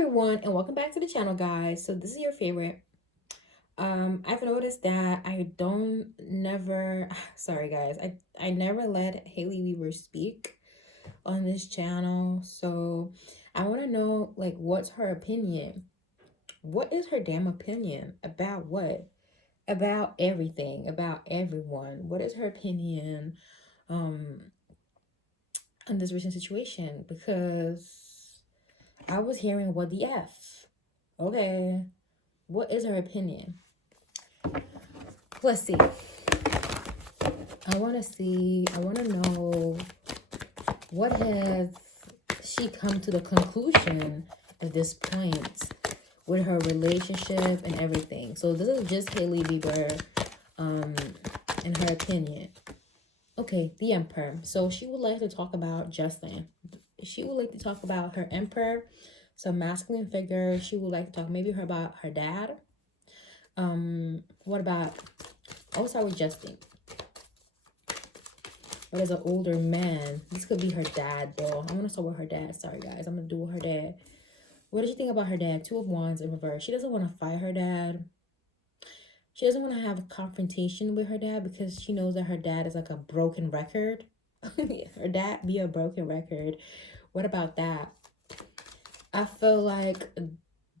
everyone, and welcome back to the channel, guys. So this is your favorite. I've noticed that I don't never sorry guys, I never let Hailey Weaver speak on this channel. So I want to know, like, what's her opinion? What is her damn opinion about what? About everything, about everyone. What is her opinion um on this recent situation? Because I was hearing what the F. Okay. What is her opinion? Let's see. I want to know, what has she come to the conclusion at this point with her relationship and everything. So this is just Hailey Bieber and her opinion. Okay, the Emperor. So she would like to talk about Justin. She would like to talk about her Emperor, some masculine figure. She would like to talk maybe about her dad. What about, I'll start with Justin. What is an older man? This could be her dad, though. I want to start with her dad. Sorry, guys. I'm going to do her dad. What does she think about her dad? Two of Wands in reverse. She doesn't want to fight her dad. She doesn't want to have a confrontation with her dad because she knows that her dad is like a broken record. Her dad be a broken record. What about that? I feel like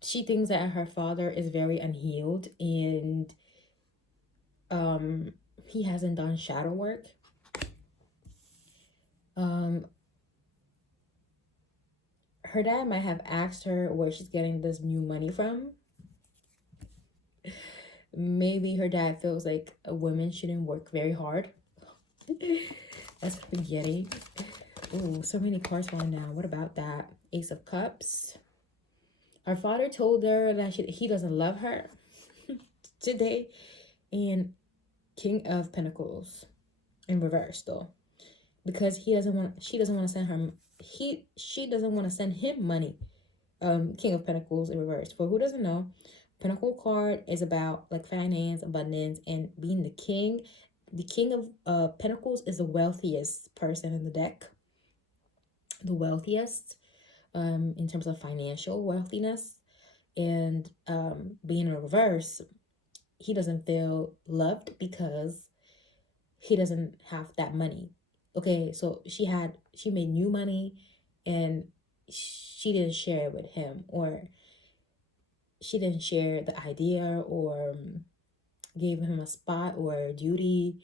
she thinks that her father is very unhealed and he hasn't done shadow work. Her dad might have asked her where she's getting this new money from. Maybe her dad feels like a woman shouldn't work very hard. That's spaghetti. Ooh, so many cards falling down. What about that? Ace of Cups. Her father told her that he doesn't love her today. And King of Pentacles in reverse, though, because she doesn't want to send her. She doesn't want to send him money. King of Pentacles in reverse. For who doesn't know, Pentacle card is about like finance, abundance, and being the king. The King of Pentacles is the wealthiest person in the deck. The wealthiest in terms of financial wealthiness. And being in reverse, he doesn't feel loved because he doesn't have that money. Okay, so she made new money and she didn't share it with him, or she didn't share the idea or gave him a spot or a duty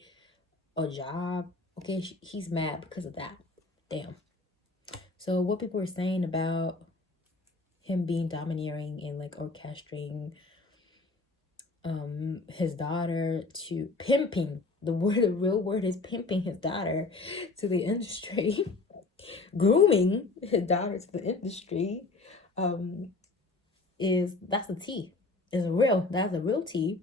or job. Okay, he's mad because of that. Damn. So what people were saying about him being domineering and like orchestrating his daughter to pimping, the real word is pimping his daughter to the industry, grooming his daughter to the industry, that's a tea. That's a real tea.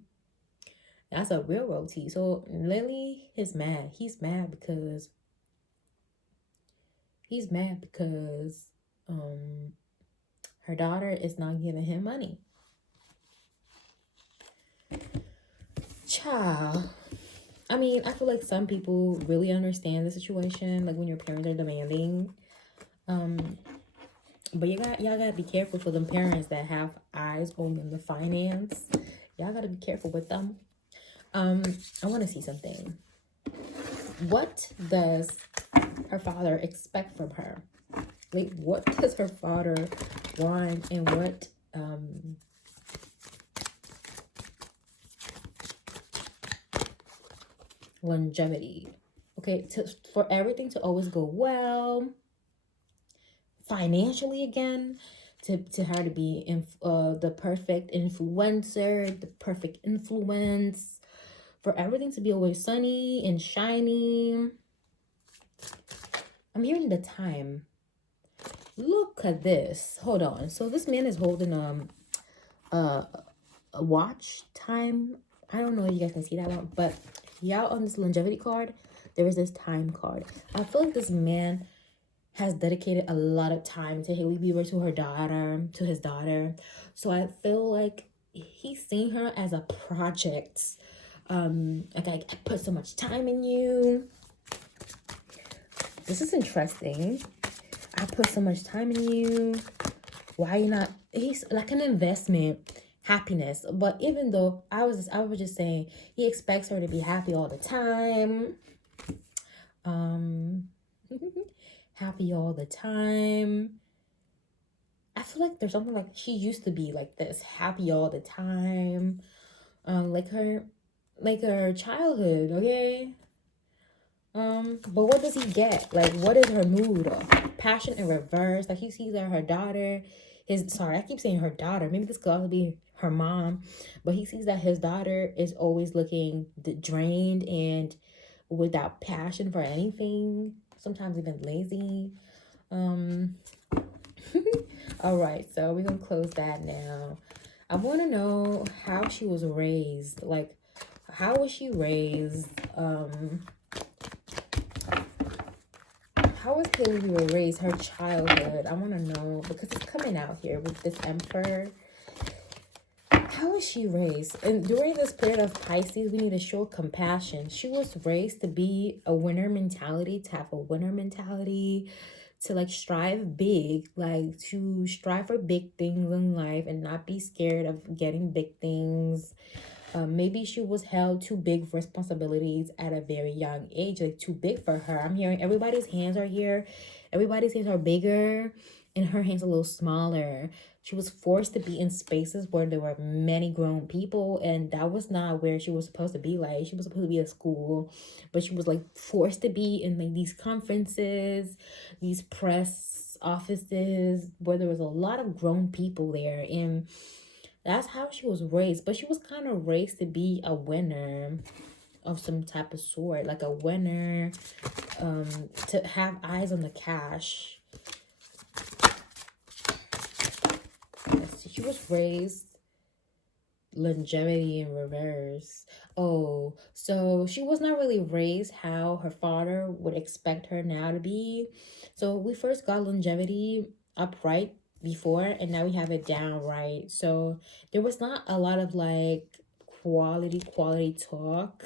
That's a real tea. So Lily is mad. He's mad because her daughter is not giving him money. Child. I mean, I feel like some people really understand the situation, like when your parents are demanding. But y'all gotta be careful for them parents that have eyes on the finance. Y'all gotta be careful with them. I want to see something. What does her father expect from her? Like, what does her father want, and what longevity? Okay, for everything to always go well financially again, to her to be the perfect influencer, the perfect influence, for everything to be always sunny and shiny. I'm hearing the time. Look at this. Hold on. So this man is holding a watch time. I don't know if you guys can see that one, but y'all, on this longevity card, there is this time card. I feel like this man has dedicated a lot of time to Hailey Bieber, to her daughter, to his daughter. So I feel like he's seeing her as a project. Like, I put so much time in you. This is interesting. I put so much time in you. Why you not? He's like an investment, happiness. But even though I was just saying, he expects her to be happy all the time. Um, happy all the time. I feel like there's something like she used to be like this, happy all the time. Like her childhood, okay? But what does he get? Like, what is her mood? Passion in reverse. Like, he sees that her daughter, I keep saying her daughter. Maybe this could also be her mom. But he sees that his daughter is always looking drained and without passion for anything. Sometimes even lazy. Um, all right, so we're gonna close that now. I want to know how she was raised. Like, how was she raised? How was HAILEY raised? Her childhood. I want to know because it's coming out here with this Emperor. How was she raised? And during this period of Pisces, we need to show compassion. She was raised to be a winner mentality, to have a winner mentality, to like strive big, like to strive for big things in life and not be scared of getting big things. Maybe she was held too big responsibilities at a very young age, like too big for her. I'm hearing everybody's hands are here. Everybody's hands are bigger and her hands a little smaller. She was forced to be in spaces where there were many grown people, and that was not where she was supposed to be. Like, she was supposed to be at school, but she was like forced to be in like these conferences, these press offices where there was a lot of grown people there. And that's how she was raised. But she was kind of raised to be a winner of some type of sort, like a winner, to have eyes on the cash. She was raised longevity in reverse. Oh, so she was not really raised how her father would expect her now to be. So we first got longevity upright before, and now we have it down right. So there was not a lot of like quality talk,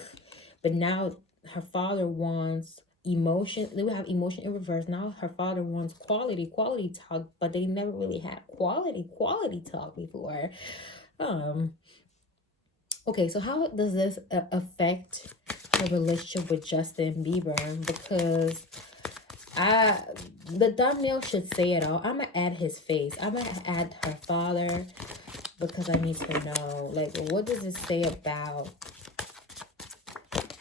but now her father wants emotion. They would have emotion in reverse. Now her father wants quality talk, but they never really had quality talk before. um Okay, so how does this affect the relationship with Justin Bieber? Because the thumbnail should say it all. I'm gonna add his face. I'm gonna add her father because I need to know, like, what does it say about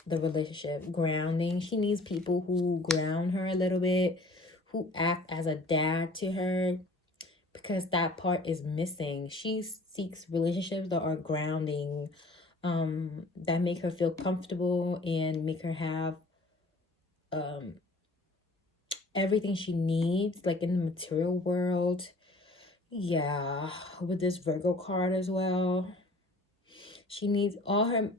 the relationship? Grounding. She needs people who ground her a little bit, who act as a dad to her, because that part is missing. She seeks relationships that are grounding, that make her feel comfortable and make her have everything she needs, like in the material world. Yeah, with this Virgo card as well. She needs all her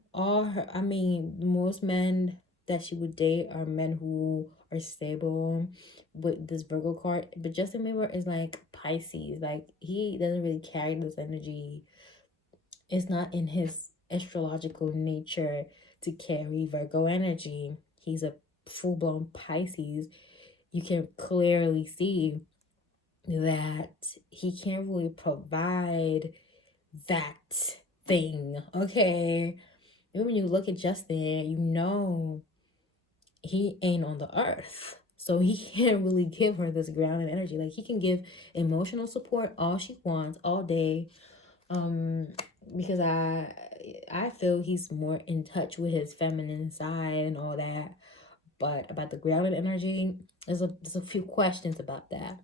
I mean, most men that she would date are men who are stable with this Virgo card. But Justin Bieber is like Pisces. Like, he doesn't really carry this energy. It's not in his astrological nature to carry Virgo energy. He's a full-blown Pisces. You can clearly see that he can't really provide that thing, okay? And when you look at Justin, you know he ain't on the earth. So he can't really give her this grounded energy. Like, he can give emotional support all she wants all day, because I feel he's more in touch with his feminine side and all that. But about the grounded energy, there's a few questions about that.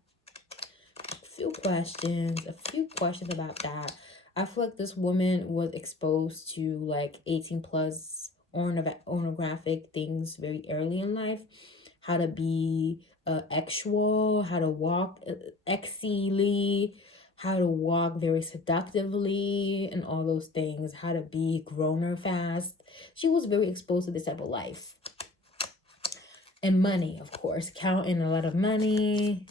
A few questions about that. I feel like this woman was exposed to like 18 plus pornographic things very early in life. How to be sexual, how to walk exily, how to walk very seductively, and all those things. How to be groaner fast. She was very exposed to this type of life. And money, of course, counting a lot of money,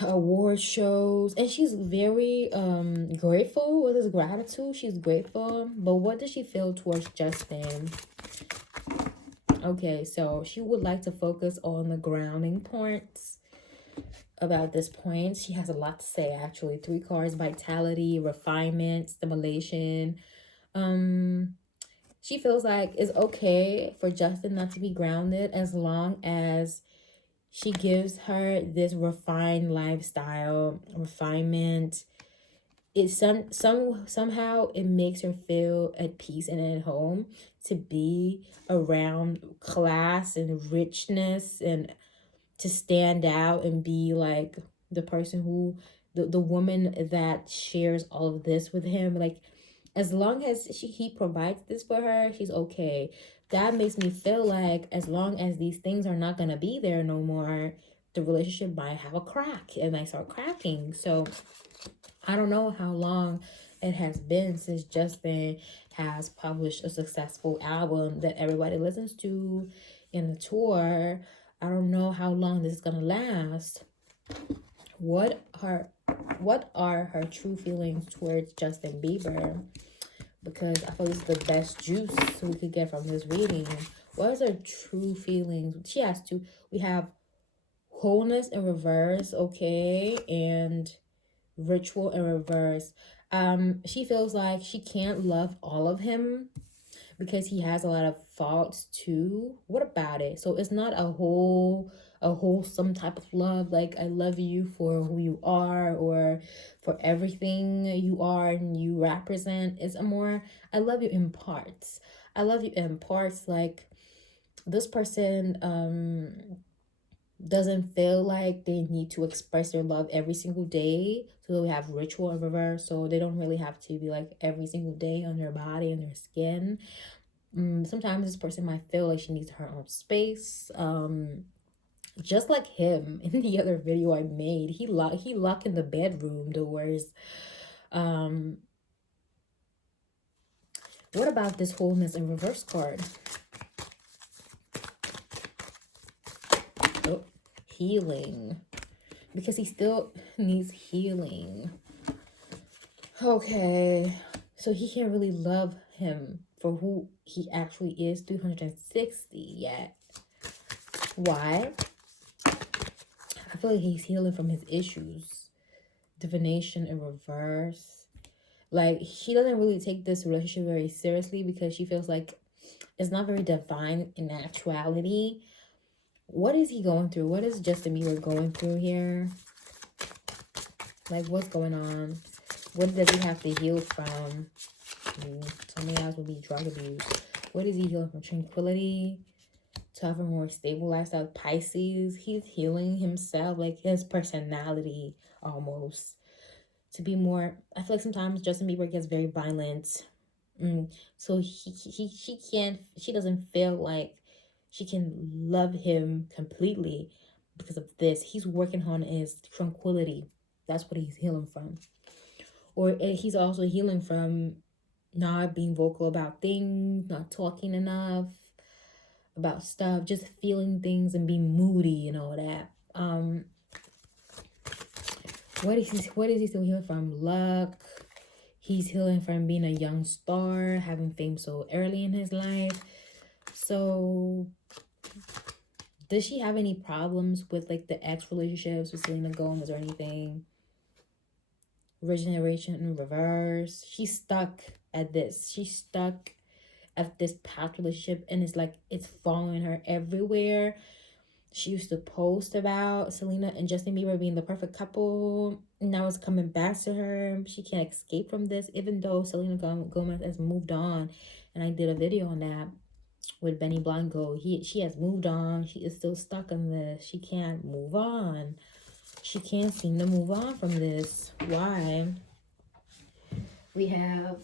award shows, and she's very grateful. With his gratitude, she's grateful. But what does she feel towards Justin? Okay, so she would like to focus on the grounding points. about this point. She has a lot to say, actually. 3 cards: vitality, refinement, stimulation. She feels like it's okay for Justin not to be grounded as long as she gives her this refined lifestyle, refinement. It's somehow it makes her feel at peace and at home to be around class and richness, and to stand out and be like the person who, the woman that shares all of this with him. Like, as long as he provides this for her, she's okay. That makes me feel like as long as these things are not gonna be there no more, the relationship might have a crack. It might start cracking. So I don't know how long it has been since Justin has published a successful album that everybody listens to in the tour. I don't know how long this is gonna last. What are her true feelings towards Justin Bieber? Because I feel this is the best juice we could get from this reading. What is her true feelings? She has to. We have wholeness in reverse, okay, and ritual in reverse. She feels like she can't love all of him because he has a lot of faults too. What about it? So it's not a wholesome type of love, like I love you for who you are or for everything you are and you represent. It's a more, I love you in parts. I love you in parts. Like, this person doesn't feel like they need to express their love every single day. So we have ritual in reverse. So they don't really have to be like every single day on their body and their skin. Sometimes this person might feel like she needs her own space. Just like him in the other video I made, he locked in the bedroom doors. What about this wholeness in reverse card? Oh, healing. Because he still needs healing. Okay, so he can't really love him for who he actually is 360 yet. Why? I feel like he's healing from his issues. Divination in reverse. Like, she doesn't really take this relationship very seriously because she feels like it's not very divine in actuality. What is he going through? What is Justin Bieber going through here? Like, what's going on? What does he have to heal from? Somebody else will be drug abuse. What is he healing from? Tranquility. To have a more stable lifestyle. Pisces. He's healing himself. Like, his personality almost. To be more, I feel like sometimes Justin Bieber gets very violent. So she doesn't feel like she can love him completely because of this. He's working on his tranquility. That's what he's healing from. Or he's also healing from not being vocal about things, not talking enough about stuff, just feeling things and being moody and all that. What is he still healing from? Luck. He's healing from being a young star, having fame so early in his life. So does she have any problems with like the ex relationships with Selena Gomez or anything? Regeneration in reverse. She's stuck at this. She's stuck at this past relationship, and it's like it's following her everywhere. She used to post about Selena and Justin Bieber being the perfect couple. Now it's coming back to her. She can't escape from this, even though Selena Gomez has moved on. And I did a video on that with Benny Blanco. She has moved on. She is still stuck in this. She can't move on. She can't seem to move on from this. Why? We have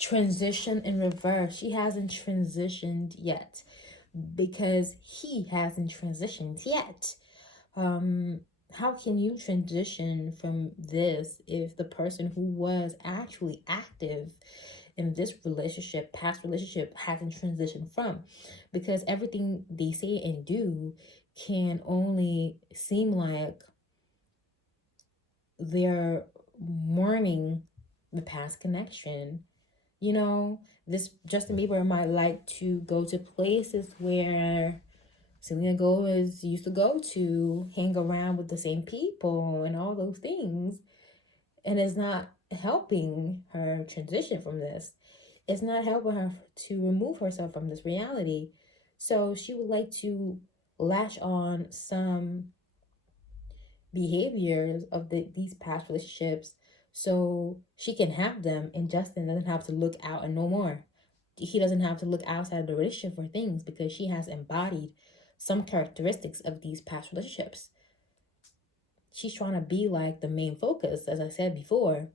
transition in reverse. She hasn't transitioned yet because he hasn't transitioned yet. How can you transition from this if the person who was actually active in this relationship, past relationship, hasn't transitioned from? Because everything they say and do can only seem like they're mourning the past connection. You know, this Justin Bieber might like to go to places where Selena Gomez used to go to hang around with the same people and all those things. And it's not helping her transition from this. It's not helping her to remove herself from this reality. So she would like to latch on some behaviors of these past relationships so she can have them, and Justin doesn't have to look out and no more. He doesn't have to look outside of the relationship for things because she has embodied some characteristics of these past relationships. She's trying to be like the main focus, as I said before.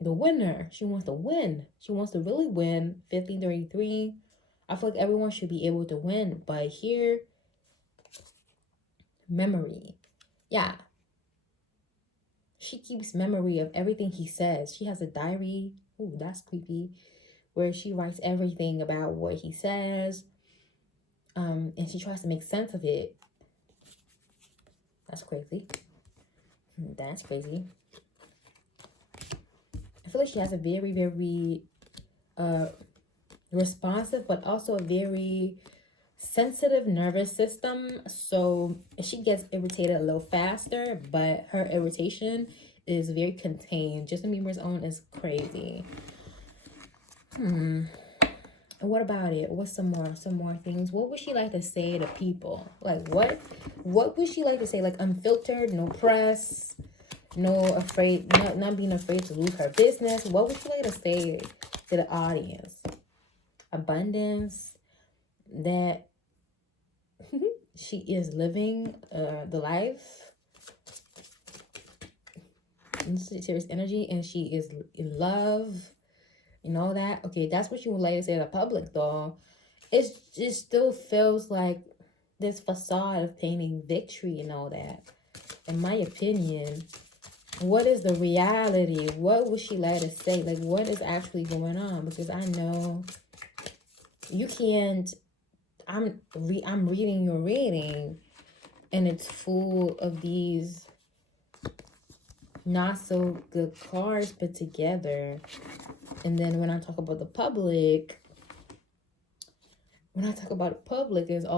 The winner. She wants to win. She wants to really win. 1533. I feel like everyone should be able to win. But here, memory. Yeah. She keeps memory of everything he says. She has a diary. Ooh, that's creepy. Where she writes everything about what he says. And she tries to make sense of it. That's crazy. That's crazy. I feel like she has a very, very responsive, but also a very sensitive nervous system. So she gets irritated a little faster, but her irritation is very contained. Justin Bieber's own is crazy. What about it? What's some more things? What would she like to say to people? Like what would she like to say? Like unfiltered, no press, no afraid, not being afraid to lose her business. What would she like to say to the audience? Abundance, that she is living the life in serious energy, and she is in love, and all that. Okay, that's what you would like to say to the public, though. It just still feels like this facade of painting victory and all that. In my opinion, what is the reality? What would she like to say? Like, what is actually going on? Because I know you can't. I'm reading your reading, and it's full of these not so good cards put together. And then when I talk about the public, is all